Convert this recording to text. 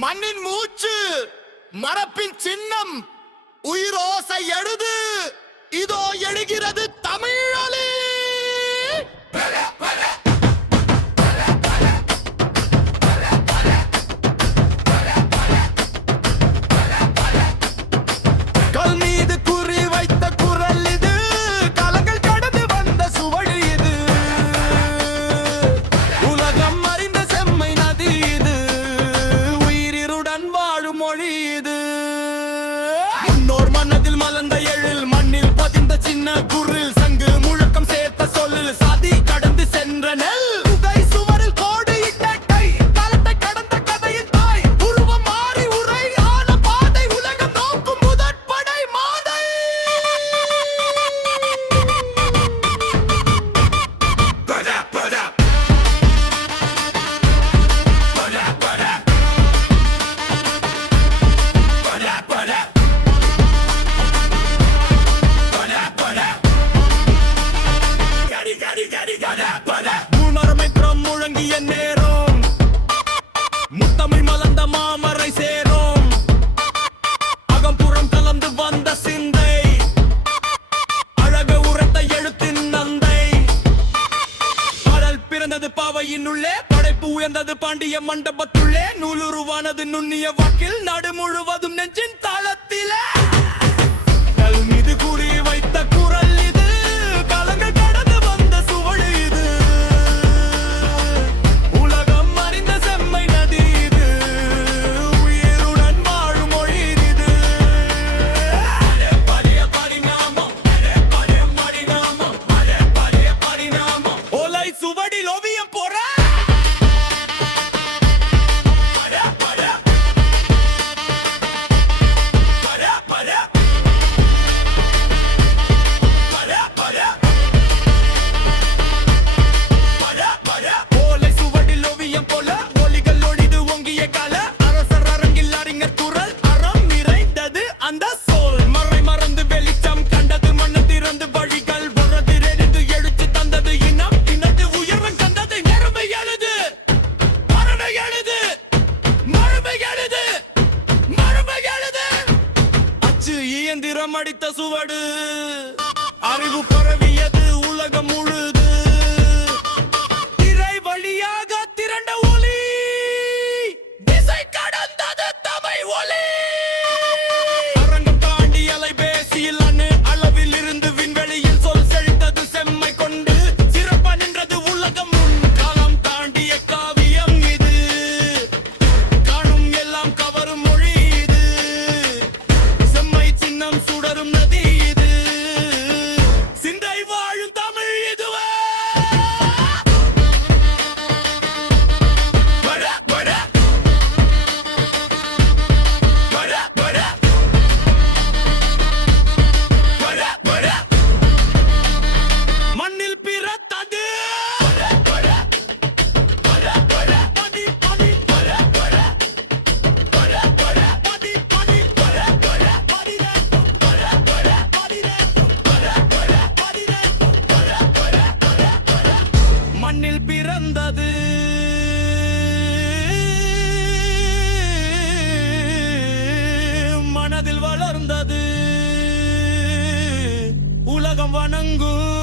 மண்ணின் மூச்சு மரப்பின் சின்னம் உயிரோசை எழுது இதோ எழுகிறது தமிழொலி. கல் மீது குறி வைத்த குரல் இது, காலங்கள் கடந்து வந்த சுவடு இது, உலகம் அறிந்த செம்மை நதி இது, உயிரிருடன் வாழும் மொழி இது. முன்னோர் மனதில் மலர்ந்த எழில், மண்ணில் பதிந்த சின்ன குரில், சங்கு முழக்கம் சேர்த்த சொல்லில், சாதி கடந்து சென்ற நெல், புகை சுவரில் கோடு இட்ட கை, காலத்தை கடந்த கதையின் தாய், உருவம் மாறி உரை ஆன பாதை, உலகம் நோக்கும் முதற்படை மாதை. பூமரமித்திரம் முழங்கிய நேரம், முத்தமிழ் மலர்ந்த மாமரை சேரும், அகம்புறம் கலந்து வந்த சிந்தை, அழகு உரத்த எழுத்தின் நந்தை, பாடல் பிறந்தது பாவையின் உள்ளே, படைப்பு உயர்ந்தது பாண்டிய மண்டபத்துள்ளே, நூலுருவானது நுண்ணிய வாக்கில், நாடு முழுவதும் நெஞ்சின் தாளத்திலே. கல் மீது குறி வைத்த குரல் இது, காலங்கள் கடந்து வந்த சுவடு இது, உலகம் அறிந்த செம்மை நதி இது, உயிருடன் வாழும் மொழி இது. ஓலை சுவடில் ஓவியம் போற ஓலை சுவடில் ஓவியம் போல, ஒலிகள் ஒளிது ஓங்கிய கால, அரசர் அரங்கில் அறிஞர் குரல், அறம் நிறைந்தது அந்த சொல், மறை மறந்து வெளிச்சம் கண்டது, மண்ணு திறந்து வழிகள் உறதிரெறிந்து எழுச்சி தந்தது, இனம் இனது உயர்வன் கண்டது, நேர்மை எழுது மறுமை எழுது, மறுமை எழுது, மறுமை எழுது. அச்சு இயந்திரம் அடித்த சுவடு, அறிவு பரவியது உலகம் முழுது, திரை வழியாக திரண்ட ஒளி, திசை கடந்தது தமிழ் ஒலி. அரங்கம் தாண்டி அலைபேசியில் அணு அளவில் இருந்து விண்வெளியில் சொல் செழித்தது செம்மை கொண்டு, சிறப்ப நின்றது உலகம் முன், காலம் தாண்டிய காவியம் இது, காணும் எல்லாம் கவரும் மொழி இது, செம்மை சின்னம் சுடரும் நதி இது, சிந்தை வாழும் தமிழ் இதுவே. மண்ணில் பிறந்தது மண்ணில் பிறந்தது மனதில் வளர்ந்தது, உலகம் வணங்கும்